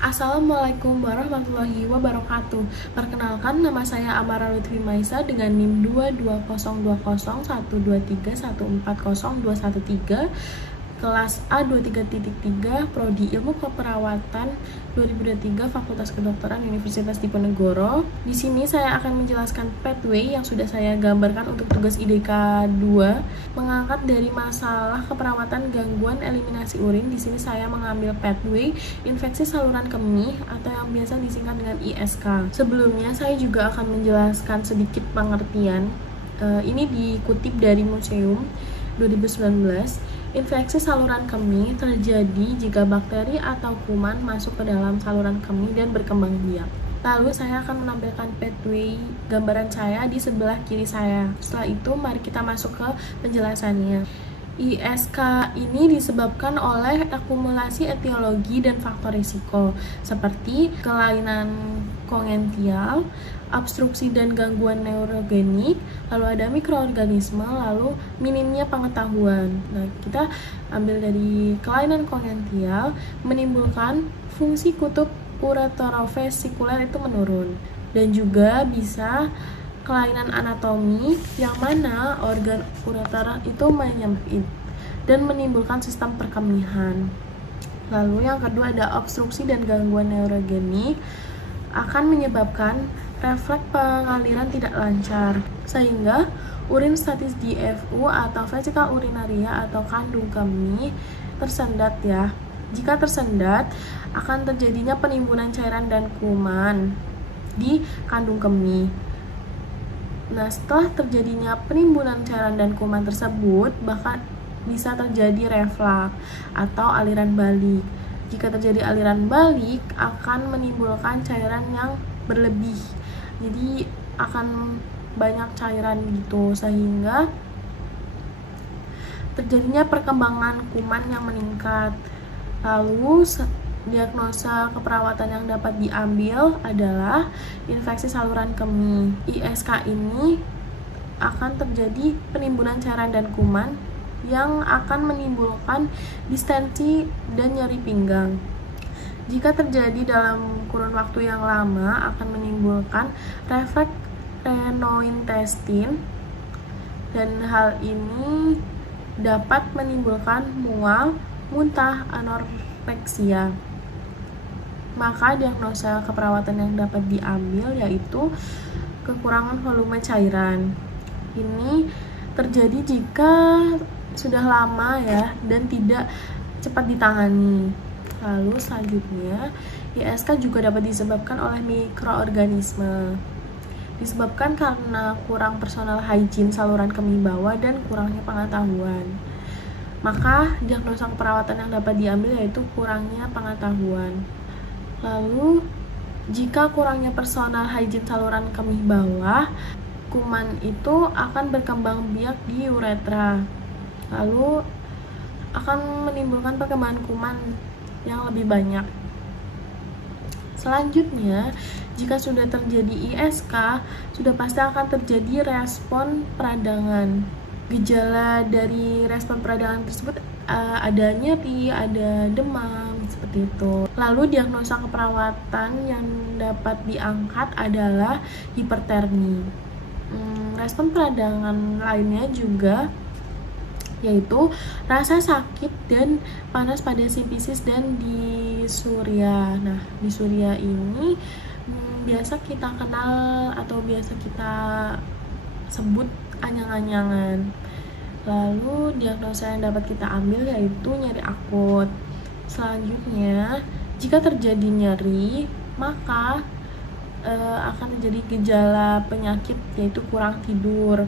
Assalamualaikum warahmatullahi wabarakatuh. Perkenalkan, nama saya Amara Lutfi Maisa dengan NIM 22020123141402113, kelas A23.3, Prodi Ilmu Keperawatan 2023, Fakultas Kedokteran Universitas Diponegoro. Di sini saya akan menjelaskan pathway yang sudah saya gambarkan untuk tugas IDK 2, mengangkat dari masalah keperawatan gangguan eliminasi urin. Di sini saya mengambil pathway infeksi saluran kemih atau yang biasa disingkat dengan ISK. Sebelumnya saya juga akan menjelaskan sedikit pengertian. Ini dikutip dari Museum 2019. Infeksi saluran kemih terjadi jika bakteri atau kuman masuk ke dalam saluran kemih dan berkembang biak. Lalu saya akan menampilkan pathway gambaran saya di sebelah kiri saya. Setelah itu mari kita masuk ke penjelasannya. ISK ini disebabkan oleh akumulasi etiologi dan faktor risiko seperti kelainan kongenital, obstruksi dan gangguan neurogenik, lalu ada mikroorganisme, lalu minimnya pengetahuan. Nah, kita ambil dari kelainan kongenital menimbulkan fungsi kutub ureterofesikuler itu menurun, dan juga bisa kelainan anatomi yang mana organ ureter itu menyempit dan menimbulkan sistem perkemihan. Lalu yang kedua ada obstruksi dan gangguan neurogenik, akan menyebabkan refleks pengaliran tidak lancar sehingga urin statis di FU atau vesika urinaria atau kandung kemih tersendat ya. Jika tersendat akan terjadinya penimbunan cairan dan kuman di kandung kemih. Nah, setelah terjadinya penimbunan cairan dan kuman tersebut, bahkan bisa terjadi reflux atau aliran balik. Jika terjadi aliran balik, akan menimbulkan cairan yang berlebih. Jadi, akan banyak cairan gitu, sehingga terjadinya perkembangan kuman yang meningkat. Lalu, diagnosa keperawatan yang dapat diambil adalah infeksi saluran kemih. ISK ini akan terjadi penimbunan cairan dan kuman yang akan menimbulkan distensi dan nyeri pinggang. Jika terjadi dalam kurun waktu yang lama akan menimbulkan refleks renointestin, dan hal ini dapat menimbulkan mual, muntah, anoreksia. Maka diagnosa keperawatan yang dapat diambil yaitu kekurangan volume cairan. Ini terjadi jika sudah lama ya dan tidak cepat ditangani. Lalu selanjutnya, ISK juga dapat disebabkan oleh mikroorganisme. Disebabkan karena kurang personal hygiene saluran kemih bawah dan kurangnya pengetahuan. Maka diagnosa keperawatan yang dapat diambil yaitu kurangnya pengetahuan. Lalu, jika kurangnya personal hygiene saluran kemih bawah, kuman itu akan berkembang biak di uretra. Lalu, akan menimbulkan perkembangan kuman yang lebih banyak. Selanjutnya, jika sudah terjadi ISK, sudah pasti akan terjadi respon peradangan. Gejala dari respon peradangan tersebut ada nyeri, ada demam, seperti itu. Lalu diagnosa keperawatan yang dapat diangkat adalah hipertermi. Respon peradangan lainnya juga yaitu rasa sakit dan panas pada sipisis dan disuria. Nah, disuria ini biasa kita kenal atau biasa kita sebut anyang-anyangan. Lalu diagnosa yang dapat kita ambil yaitu nyeri akut. Selanjutnya, jika terjadi nyeri, maka akan terjadi gejala penyakit yaitu kurang tidur.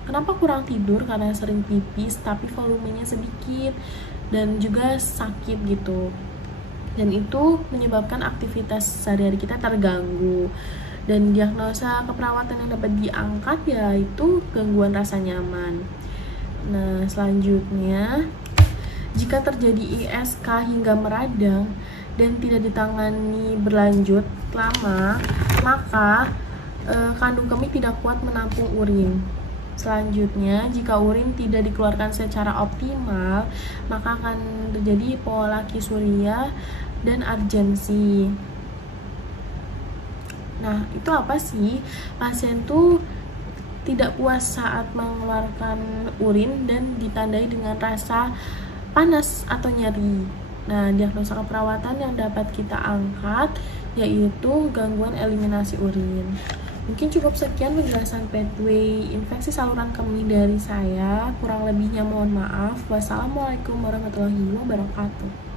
Kenapa kurang tidur? Karena sering pipis tapi volumenya sedikit dan juga sakit gitu. Dan itu menyebabkan aktivitas sehari-hari kita terganggu. Dan diagnosa keperawatan yang dapat diangkat yaitu gangguan rasa nyaman. Nah, selanjutnya, jika terjadi ISK hingga meradang dan tidak ditangani berlanjut lama, maka kandung kemih tidak kuat menampung urin, Selanjutnya, jika urin tidak dikeluarkan secara optimal, maka akan terjadi polakisuria dan argensi. Nah, itu apa sih? Pasien tuh tidak puas saat mengeluarkan urin dan ditandai dengan rasa panas atau nyeri. Nah, diagnosa keperawatan yang dapat kita angkat yaitu gangguan eliminasi urin. Mungkin cukup sekian penjelasan pathway infeksi saluran kemih dari saya. Kurang lebihnya mohon maaf. Wassalamualaikum warahmatullahi wabarakatuh.